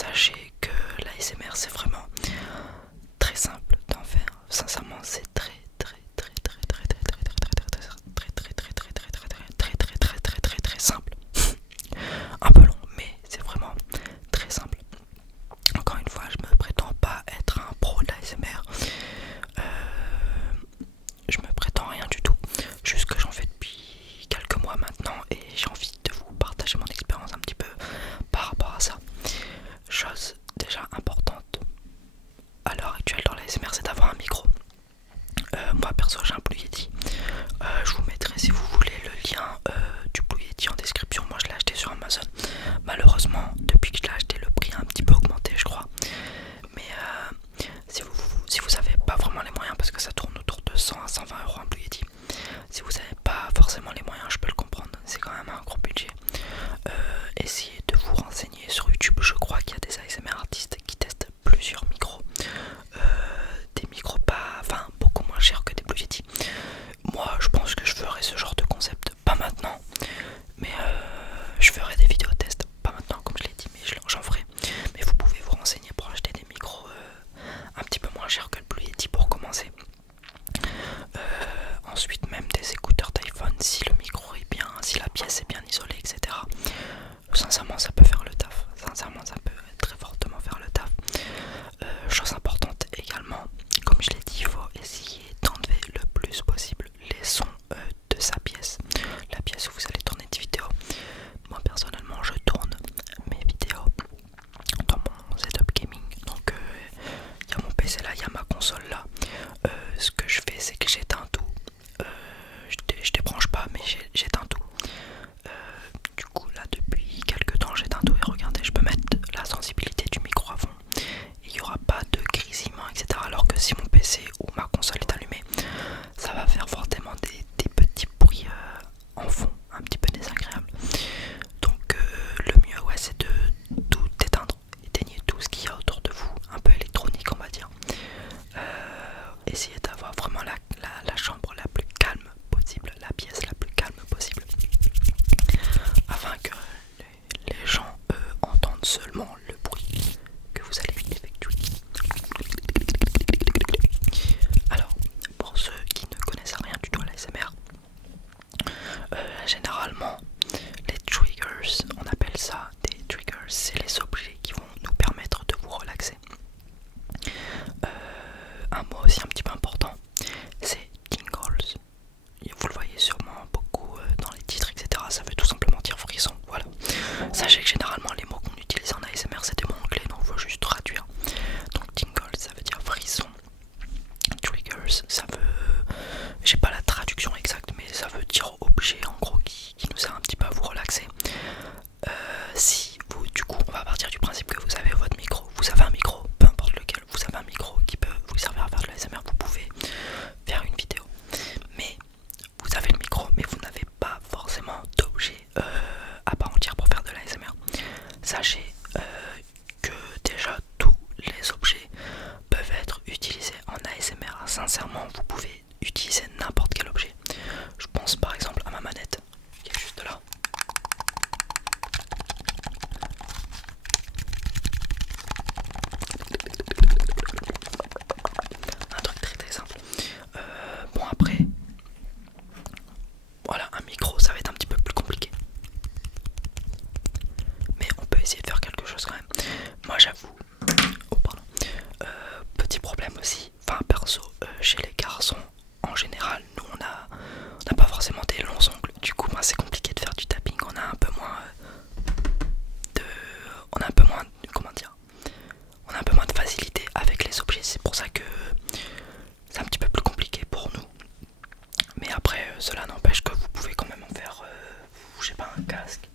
sachez que l'ASMR c'est vraiment très simple d'en faire. Sincèrement, c'est très simple. Un peu long, mais c'est vraiment très simple. Encore une fois, je me prétends pas être un pro de l'ASMR. Je me prétends rien du tout. Juste que j'en fais depuis quelques mois maintenant et j'ai envie de vous partager mon expérience un petit peu par rapport à ça. Chose déjà importante à l'heure actuelle dans l'ASMR, c'est d'avoir un micro. Moi perso j'ai un Blue Yeti. Je vous mettrai si vous voulez le lien du Blue Yeti en description. Moi je l'ai acheté sur Amazon. Malheureusement depuis que je l'ai acheté le prix a un petit peu augmenté je crois. Mais si vous avez pas vraiment les moyens, parce que ça tourne autour de 100 à 120 euros un Blue Yeti. Si vous avez pas forcément les moyens, je peux le comprendre, c'est quand même un gros budget. Essayez de vous renseigner sur YouTube. Je crois qu'il y a des ASMR artistes qui testent plusieurs micros. Des micros enfin beaucoup moins chers que des Blue Yeti. Moi je pense que je ferai ce genre de concept, pas maintenant, mais je ferai des vidéos tests, pas maintenant comme je l'ai dit, mais j'en ferai. Mais vous pouvez vous renseigner pour acheter des micros un petit peu moins chers que le Blue Yeti pour commencer. Ensuite même des écouteurs d'iPhone si le micro est bien, si la pièce est bien isolée, etc. Sincèrement ça peut faire le taf, sincèrement ça peut très fortement faire le taf. Chose importante également, comme je l'ai dit, il faut essayer d'enlever le plus possible les sons de sa pièce, la pièce où vous allez tourner des vidéos. Moi personnellement je tourne mes vidéos dans mon setup gaming, donc il y a mon PC là, il y a ma console là. Ce que je fais c'est que j'éteins tout, je débranche pas mais j'éteins tout. Du coup là depuis quelques temps j'éteins tout et regardez, je peux mettre la sensibilité du micro à fond et il n'y aura pas de grésillement, etc. Alors que si mon PC ou ma console est allumée, ça va faire fortement des petits bruits en fond un petit peu désagréables. Donc le mieux ouais c'est de tout éteindre. Éteignez tout ce qu'il y a autour de vous, un peu électronique on va dire. Essayez d'avoir vraiment la chambre la plus calme possible, la pièce la plus calme possible, afin que les gens entendent seulement le bruit que vous allez effectuer. Alors, pour ceux qui ne connaissent rien du tout à l'ASMR, généralement les triggers, on appelle ça des triggers, c'est les objets qui vont nous permettre de vous relaxer. Un mot aussi un petit peu important, c'est tingles. Vous le voyez sûrement beaucoup dans les titres, etc. Ça veut tout simplement dire frisson. Voilà. Sachez que généralement les mots qu'on utilise en ASMR c'est des mots anglais, donc il faut juste traduire. Donc tingles ça veut dire frisson. Triggers ça veut... J'ai pas la traduction exacte mais ça veut dire objet en gros qui nous sert un petit peu à vous relaxer. Si vous, du coup on va partir du principe que vous avez votre micro, vous avez un micro, peu importe lequel, vous avez un micro qui peut vous servir à faire de l'ASMR, vous pouvez faire une vidéo. Mais vous avez le micro mais vous n'avez pas forcément d'objet à part entière pour faire de l'ASMR. Sachez que déjà tous les objets peuvent être utilisés en ASMR. Sincèrement vous pouvez utiliser n'importe quel objet. Je pense par exemple à ma manette qui est juste là. Un truc très très simple. Bon après, voilà, un micro ça va être un petit peu plus compliqué. Mais on peut essayer de faire quelque chose quand même. Moi j'avoue, oh pardon, petit problème aussi, enfin perso, chez les garçons en général, nous on a pas forcément des longs ongles. Du coup c'est compliqué de faire du tapping, on a un peu moins comment dire, on a un peu moins de facilité avec les objets. C'est pour ça que c'est un petit peu plus compliqué pour nous. Mais après cela n'empêche que vous pouvez quand même en faire, je sais pas, un casque.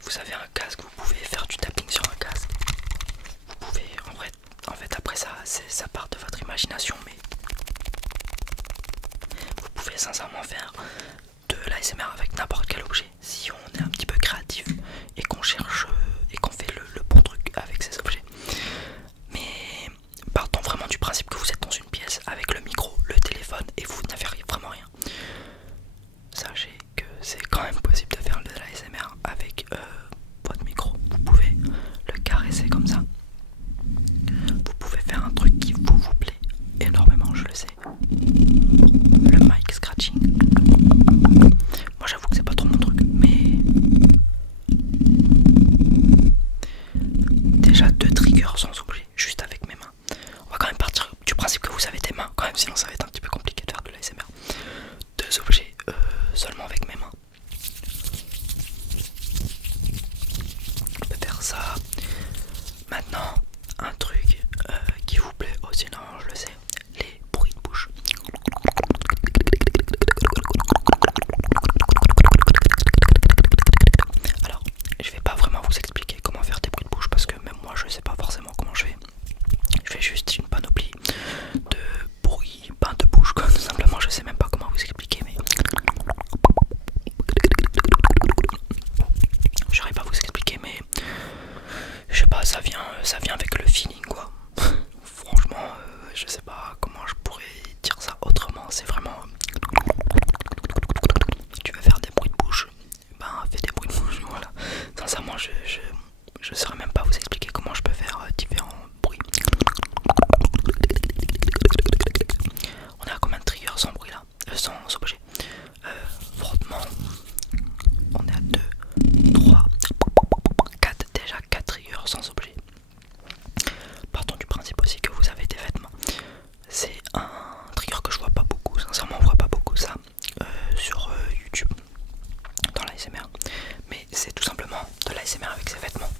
Vous avez un casque, vous pouvez faire du tapping sur un casque. Vous pouvez, en fait après ça part de votre imagination, mais vous pouvez sincèrement faire de l'ASMR avec n'importe quel objet si on est un petit peu créatif et qu'on cherche et qu'on fait le bon truc avec ces objets. Mais partons vraiment du principe que vous êtes dans une pièce avec le micro, le téléphone et vous n'avez vraiment rien. Sachez que c'est quand même possible de faire de l'ASMR avec votre micro. Vous pouvez le caresser comme ça faire ça. Maintenant, un truc qui vous plaît aussi, non, je le sais, les bruits de bouche. Alors, je vais pas vraiment vous expliquer comment faire des bruits de bouche parce que même moi je sais pas forcément comment je fais. Je fais juste une panoplie de bruits, de bouche quoi, tout simplement. Je sais même pas comment vous expliquer, mais j'arrive pas à vous expliquer, mais je sais pas, ça vient avec le feeling quoi. Franchement, je sais pas comment je pourrais dire ça autrement. C'est vraiment. Tu veux faire des bruits de bouche, ben fais des bruits de bouche, voilà. Sincèrement, je saurais même pas vous expliquer comment je peux faire différents bruits. On a combien de triggers sans bruit là, sans objet? Frottement. On est à 2, 3, 4, déjà 4 triggers sans objet. Partons du principe aussi que vous avez des vêtements. C'est un trigger que je vois pas beaucoup, sincèrement on voit pas beaucoup ça sur YouTube dans l'ASMR. Mais c'est tout simplement de l'ASMR avec ses vêtements.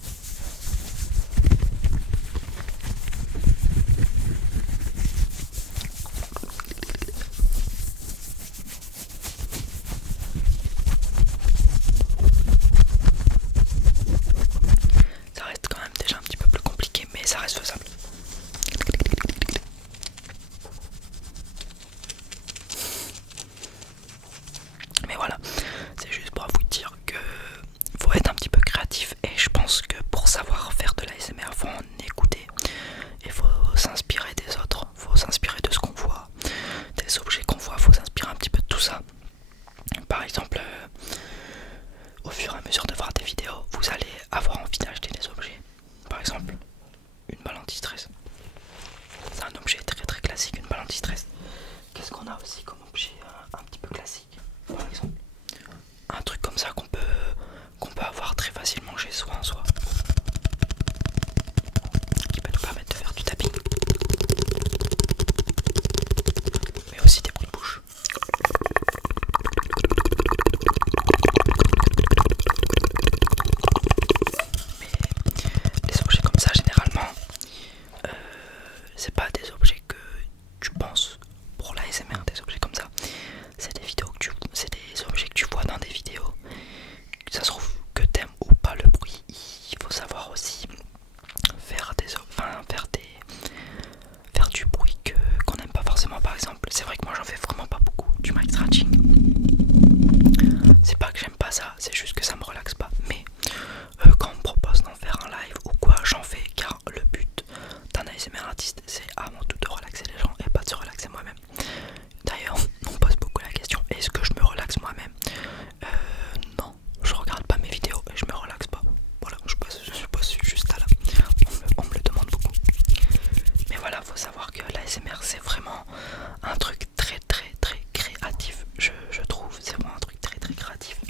Ça reste quand même déjà un petit peu plus compliqué, mais ça reste faisable. Mais voilà, c'est juste pour vous dire que faut être un petit peu créatif et je pense que pour savoir faire de l'ASMR, faut en écouter et faut s'inspirer des autres, faut s'inspirer de ce qu'on voit, des objets qu'on voit, faut s'inspirer un petit peu de tout ça. Par exemple, au fur et à mesure de voir des vidéos, vous allez avoir envie d'acheter des objets. Par exemple, une balle anti-stress. C'est un objet très très classique, une balle anti-stress. Qu'est-ce qu'on a aussi comme objet un petit peu classique? Par exemple, un truc comme ça qu'on peut avoir très facilement chez soi en soi, qui peut nous permettre de faire du tapping, mais aussi des bruits de bouche. Mais les objets comme ça généralement, c'est pas des objets que tu penses pour l'ASMR, des objets comme ça. C'est des vidéos c'est des objets que tu vois dans des vidéos. Ça se trouve que t'aimes ou pas le bruit. Il faut savoir aussi faire du bruit qu'on n'aime pas forcément. Par exemple, c'est vrai que moi j'en fais vraiment pas beaucoup du mic scratching. C'est pas que j'aime pas ça, c'est juste que ça me relaxe pas. Mais quand on me propose d'en faire un live ou quoi, j'en fais car le but d'un ASMR artiste c'est avant tout de relaxer les gens et pas de se relaxer moi-même. D'ailleurs, on me pose beaucoup la question, est-ce que je me relaxe moi-même? Non, je regarde pas mes vidéos et je me relaxe pas. Voilà, je passe juste à là. On me le demande beaucoup. Mais voilà, faut savoir que l'ASMR c'est vraiment un truc très très très créatif. Je trouve, c'est vraiment un truc très très créatif.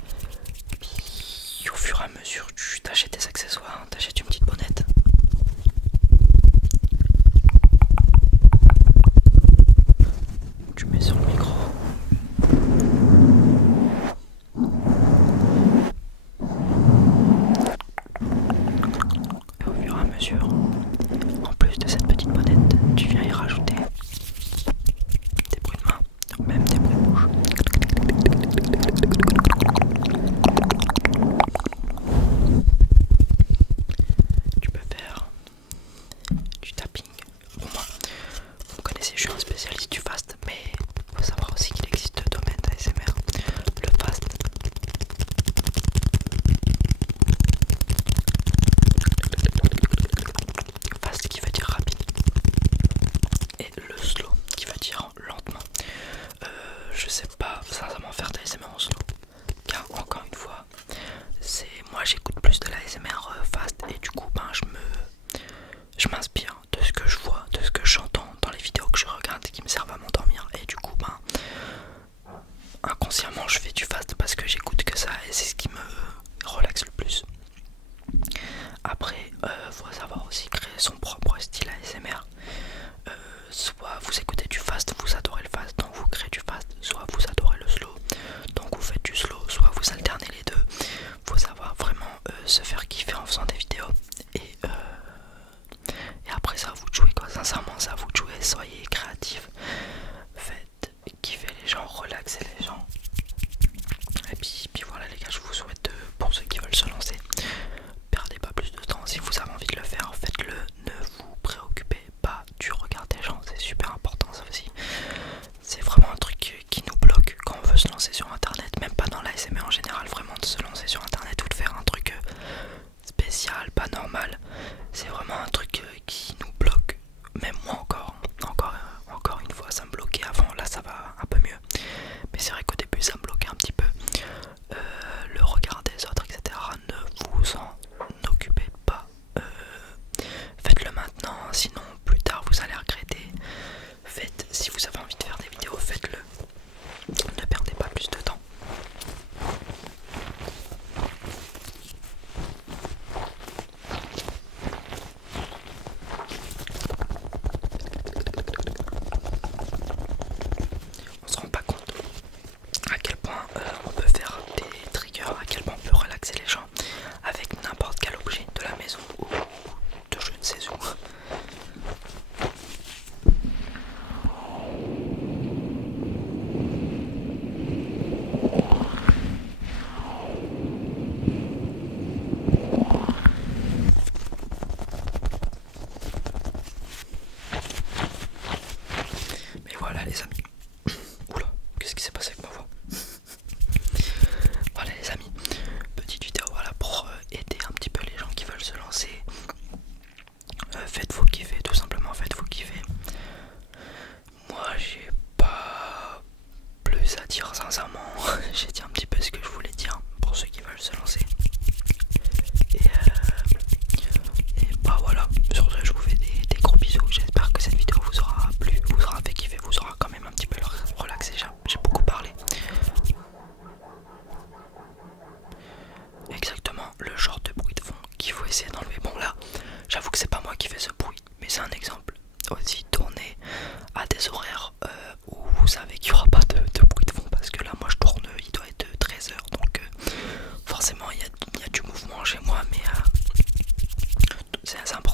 Puis au fur et à mesure, tu t'achètes des accessoires, t'achètes une petite bonnette. Tu mets sur le micro. Et au fur et à mesure, en plus de cette petite bonnette, tu viens y rajouter des bruits de main, même des bruits de bouche. Tu peux faire du tapping. Bon, moi, vous connaissez, je suis un spécialiste du fast, mais il faut savoir aussi qu'il existe deux domaines d'ASMR. Le fast. Fast qui veut dire rapide. Et le slow qui veut dire lentement. Je sais pas sincèrement faire de l'ASMR en slow. Car encore une fois, moi j'écoute plus de l'ASMR fast et du coup je m'inspire de ce que je vois, de ce que j'entends dans les vidéos que je regarde qui me servent à m'endormir et du coup inconsciemment je fais du fast parce que j'écoute que ça et c'est ce qui me relaxe le plus. Après, faut savoir aussi créer son propre style ASMR. Soit vous écoutez du fast, vous adorez le fast, donc vous créez du fast, soit vous adorez le slow, donc vous faites du slow, soit vous alternez les deux. Faut savoir vraiment se faire kiffer en faisant des vidéos. faites-vous kiffer, tout simplement, faites-vous kiffer. Moi j'ai pas plus à dire sincèrement, j'ai dit un petit peu ce que je voulais dire pour ceux qui veulent se lancer. Et bah voilà, sur ce je vous fais des gros bisous, j'espère que cette vidéo vous aura plu, vous aura fait kiffer, vous aura quand même un petit peu relaxé, j'ai beaucoup parlé. Exactement le genre de bruit de fond qu'il faut essayer d'enlever. Bon là, j'avoue que c'est pas moi qui fais ce bruit, mais c'est un exemple. Aussi tourner à des horaires où vous savez qu'il n'y aura pas de bruit de fond, parce que là moi je tourne, il doit être 13h, donc forcément il y a du mouvement chez moi, mais c'est important